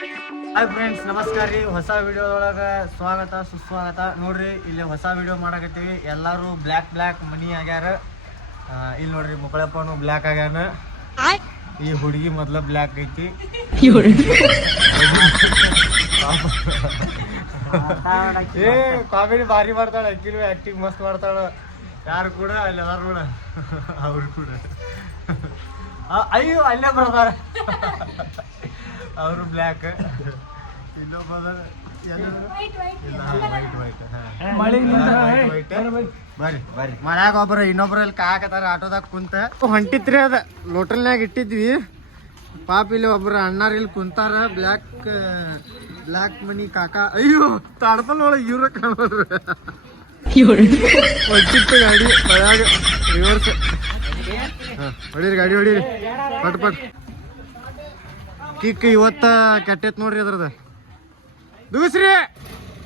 Hi friends, ನಮಸ್ಕಾರ ರೀ. ಹೊಸ ವಿಡಿಯೋದೊಳಗೆ ಸ್ವಾಗತ ಸುಸ್ವಾಗತ. ನೋಡ್ರಿ, ಇಲ್ಲಿ ಹೊಸ ವಿಡಿಯೋ ಮಾಡಕತ್ತೀವಿ. ಎಲ್ಲರೂ ಬ್ಲ್ಯಾಕ್ ಮನಿ ಆಗ್ಯಾರ. ಇಲ್ಲಿ ನೋಡ್ರಿ, ಮುಕ್ಕಳಪ್ಪನು ಬ್ಲ್ಯಾಕ್ ಆಗ್ಯಾನ. ಈ ಹುಡುಗಿ ಮೊದ್ಲ ಬ್ಲ್ಯಾಕ್ ಐತಿ. ಏ ಕಾಮಿಡಿ ಭಾರಿ ಮಾಡ್ತಾಳ. ಆಕ್ಚುಲಿ ಆಕ್ಟಿಂಗ್ ಮಸ್ತ್ ಮಾಡ್ತಾಳ. ಯಾರು ಕೂಡ ಅಲ್ಲಿ ಯಾರು ಕೂಡ ಅವ್ರು ಕೂಡ ಅಯ್ಯೋ ಅಲ್ಲೇ ಬರ್ತಾರ. ಅವರು ಬ್ಲ್ಯಾಕ್, ಇನ್ನೊಬ್ಬ ಬರ್ರಿ ಮನ್ಯಾಗ ಒಬ್ರು ಇನ್ನೊಬ್ರಲ್ಲಿ ಕಾಕತಾರ. ಆಟೋದಾಗ ಕುಂತ ಹೊಂಟಿತ್ರಿ. ಅದ ಲೋಟಲ್ನಾಗ ಇಟ್ಟಿದ್ವಿ. ಪಾಪ ಇಲ್ಲಿ ಒಬ್ರು ಅಣ್ಣಾರ ಇಲ್ಲಿ ಕುಂತಾರ. ಬ್ಲ್ಯಾಕ್ ಮನಿ ಕಾಕ. ಅಯ್ಯೋ ತಾಡ್ಪಲ್ ಒಳಗೆ ಇವ್ರ ಕಾಣೋರು. ಹೊಂಟಿತ್ತು ಗಾಡಿ ಮನ್ಯಾಗ ರಿವರ್ಸ್. ಹೊಡೀರಿ ಗಾಡಿ ಹೊಡೀರಿ ಪಟ್ ಪಟ್. ಕಿಕ್ ಇವತ್ತ ಕೆಟ್ಟೈತ್ ನೋಡ್ರಿ ಅದ್ರದ. ದೂಸ್ರಿ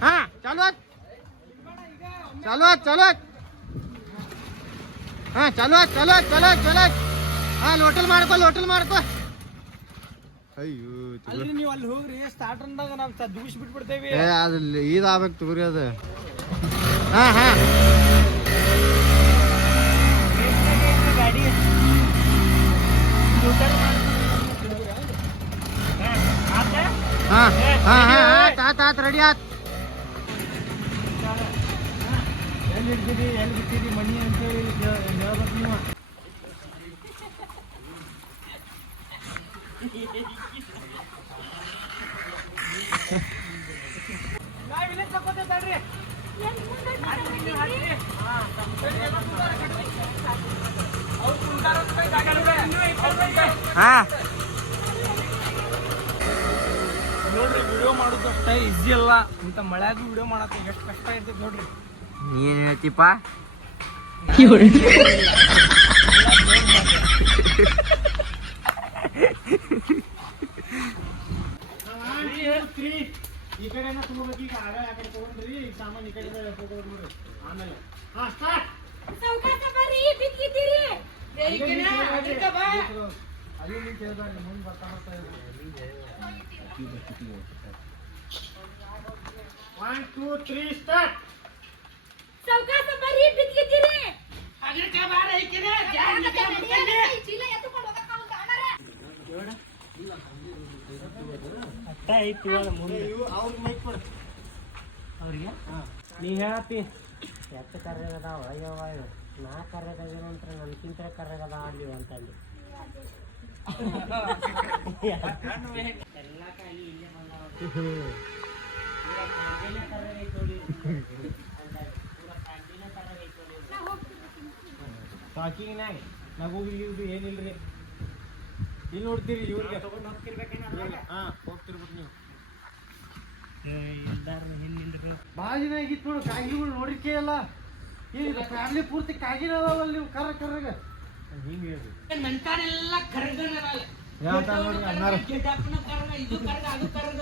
ಹಾ ಚಾಲು ಹಾ ಚಾಲು ಹಾ ಲೋಟಲ್ ಮಾಡ್ಕೊ. ಅಯ್ಯೋ ನೀವು ಅಲ್ಲಿ ಹೋಗ್ರಿ. ಸ್ಟಾರ್ಟ್ ಅಂದಾಗ ನಾವು ದೂಸ್ ಬಿಟ್ಬಿಡ್ತೇವಿ. ಅದ್ರಲ್ಲಿ ಇದಾಗಬೇಕು ತಗೋರಿ ಅದು. ಹಾ ಗಾಡಿ ಆತ್ ರೆಡಿ ಆತ್. ಎಲ್ಲಿ ಬಿಟ್ಟಿರಿ ಮನಿ ಅಂತ ಹೇಳ್ಬೇಕು ನೀವು. ನಾವಿಲ್ಲೇ ತಗೋತೇವೆ ತಡ್ರಿ. ಹಾ ನೋಡ್ರಿ, ವಿಡಿಯೋ ಮಾಡೋದು ಅಷ್ಟ ಈಸಿ ಅಲ್ಲ. ಇಂಥ ಮಳ್ಯಾಗ ವಿಡಿಯೋ ಮಾಡಕ್ಕೆ ಎಷ್ಟು ಕಷ್ಟ ಇರ್ತೈತೆ ನೋಡ್ರಿ. ನೀನ್ ಹೇಳ್ತಿಪ್ಪ. ಈ ಕಡೆ ತಗೋಬೇಕು. ಈಗ ಆಗ ಆ ಕಡೆ ತಗೊಂಡ್ರಿ. ಈಗ ಸಾಮಾನು ಈ ಕಡೆ ತಗೋಬೇಕು ನೋಡ್ರಿ. ಆಮೇಲೆ ಅಲ್ಲಿ ನೀವು ಕೇಳ್ಬಾರ್ರಿ. ಮುಂದೆ ಬರ್ತಾ ಇದ್ರಿ. 1 2 3 ಸ್ಟಾರ್ಟ್. ಸೌಕಾಸ ಬರಿ ಬಿದ್ದಿದ್ದೀರಿ. ಅದೇ ಕಾ ಬಾರ ಐಕಿನ ಜಾನ್ ಚೀಲ ಎತ್ತುಕೊಂಡು ಹೋಗಕ್ಕೆ ಒಂದು ಅಣ್ಣಾರೆ. ಅಟ್ಟ ಐತಿ ಮುಂದೆ. ಅವ್ರಿಗೆ ಮೈಕ್ ಕೊಡು. ಅವ್ರಿಗೆ ನೀ ಹೇಳತ್ತಿ ಎಷ್ಟು ಕರ್ರೆಗದ ಒಳಗ್ಯವ. ನಾ ಕರ್ರೆಗದ ನಂತರ ನನ್ಕಿಂತ ಕರ್ರೆಗದ ಆಡ್ಲಿ ಅಂತಂದು ಎಲ್ಲ ಕಾಲಿ ಇಲ್ಲೇ ಬಂದ. ಟಾಕಿಂಗ್ನಾಗ ನಗು ಏನಿಲ್ರಿ. ಇಲ್ಲಿ ನೋಡ್ತೀರಿ ಇವ್ರಿಗೆ ತಗೊಂಡು ಹೋಗ್ತಿರ್ಬೇಕೇನ. ಹಾ ಹೋಗ್ತಿರ್ಬೇಕು ನೀವು. ಭಾಳ ದಿನ ಆಗಿತ್ತು ನೋಡು ಕಾಗಿಗಳು ನೋಡಿಕೆ ಅಲ್ಲ. ಈಗ ಫ್ಯಾಮಿಲಿ ಪೂರ್ತಿ ಕಾಗಿನ ಅದಾವಲ್ಲ ನೀವು. ಕರ್ರಗ ಹಿಂಗೆ ಹೇಳ್ರಿ. ನಂತಾನೆಲ್ಲ ಕರ್ಗನಲ್ಲ. ಯಾವ ನೋಡ್ರಿ ಅನ್ನಾರ. ಇದು ಕರ್ಗ ಅದು ಕರ್ಗ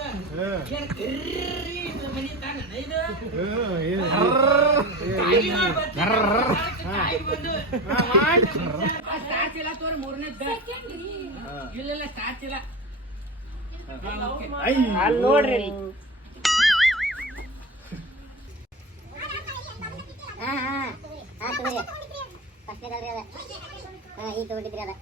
ಇಲ್ಲೆಲ್ಲ ಸಾಚಿಲ್ಲ. ನೋಡ್ರಿ ಈಗ ತಗೊಂಡಿದ್ರಿ ಅದ.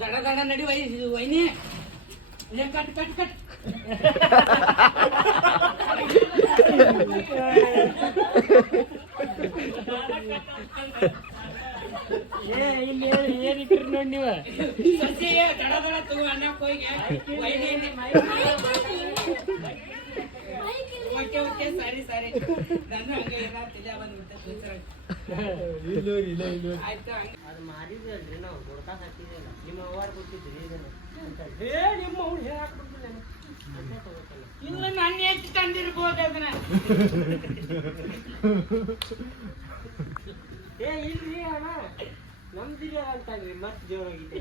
ದಡ ನಡಿ ವೈನಿ. ಕಟ್ ಇಲ್ಲಿ ಏನಿಟ್ರಿ ನೋಡಿ ನೀವು. ದಡ ತಗೋ ಅನ್ನಕ್ಕೆ ಹೋಗಿ ಓಕೆ ಸರಿ ನಾನು ಹಂಗೆ ತಲೆ ಬಂದ್ಬಿಟ್ಟೆ. ಆಯ್ತು ಅದು ಮಾರಿದ್ರಿ ನಾವು ದೊಡ್ಡ ಹಾಕಿದ್ರಲ್ಲ. ನಿಮ್ಮ ಅವ್ವಾರು ಕೊಟ್ಟಿದ್ರಿ ಇದನ್ನು. ನಿಮ್ಮ ಅವ್ರು ಹೇಳಾಕ್ಬಿಡ್ತಿಲ್ಲ. ಇಲ್ಲ ನನ್ನ ಹೆಚ್ಚು ತಂದಿರ್ಬೋದು ಅದನ್ನ. ಇಲ್ರಿ ಅಣ್ಣ ನಮ್ದಿಲ್ಲ ಅಂತಂದ್ರಿ ಮತ್ತೆ ಜೋರಾಗಿದ್ದೆ.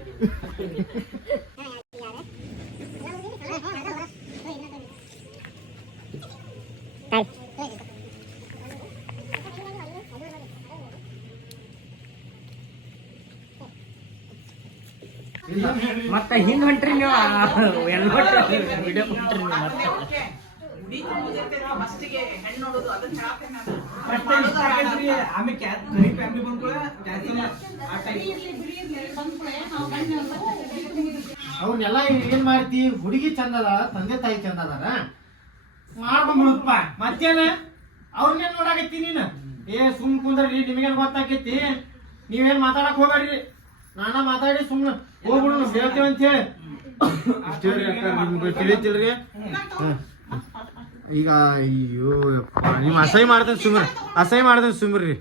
ಮತ್ತ ಹಿಂದ್ ಹೊಂಟ್ರಿ ನೀವು ಎಲ್ಲ ವಿಡಿಯೋ ಕೊಟ್ರಿ ನೀವು ಮತ್ತೆ ಅವನ್ನೆಲ್ಲ ಏನ್ ಮಾಡ್ತಿ? ಹುಡುಗಿ ಚಂದ ಅದಾಳ, ತಂದೆ ತಾಯಿ ಚಂದ ಅದಾರ, ಮಾಡ್ಕೊಂಡ್ಬಿಡುತ್ತಪ್ಪ. ಮತ್ತೇನ ಅವ್ರನ್ನೇನ್ ನೋಡಾಕತ್ತಿ ನೀನು? ಸುಮ್ ಕುಂದ್ರಿ, ನಿಮಗೇನ್ ಗೊತ್ತಾಕೈತಿ? ನೀವೇನ್ ಮಾತಾಡಕ್ ಹೋಗ್ಬೇಡ್ರಿ, ನಾನ ಮಾತಾಡಿ ಸುಮ್ನ ಹೋಗ್ಬಿಡು, ಹೇಳ್ತೇವೆ ಅಂತ ಹೇಳಿ ನಿಮ್ಗೆ ತಿಳಿತಿಲ್ರಿ. ಈಗ ಅಯ್ಯೋ ನಿಮ್ ಅಸಹ್ಯ ಮಾಡ್ತೇನೆ ಸುಮ್ರಿ.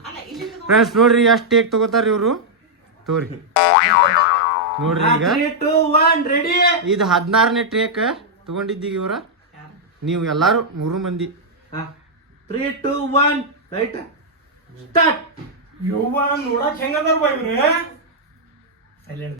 ಫ್ರೆಂಡ್ಸ್ ನೋಡ್ರಿ ಎಷ್ಟು ಟೇಕ್ ತಗೋತಾರ ಇವ್ರು. ತೋರಿ ನೋಡ್ರಿ, ಈಗ 3, 2, 1 ರೆಡಿ. ಇದು 16ನೇ ಟೇಕ್ ತಗೊಂಡಿದ್ದೀಗ ಇವ್ರ. ನೀವು ಎಲ್ಲಾರು 3 ಮಂದಿ 3, 2, 1 ರೈಟ್ ಸ್ಟಾರ್ಟ್. ನೋಡಕ್ ಹೆಂಗದಾರ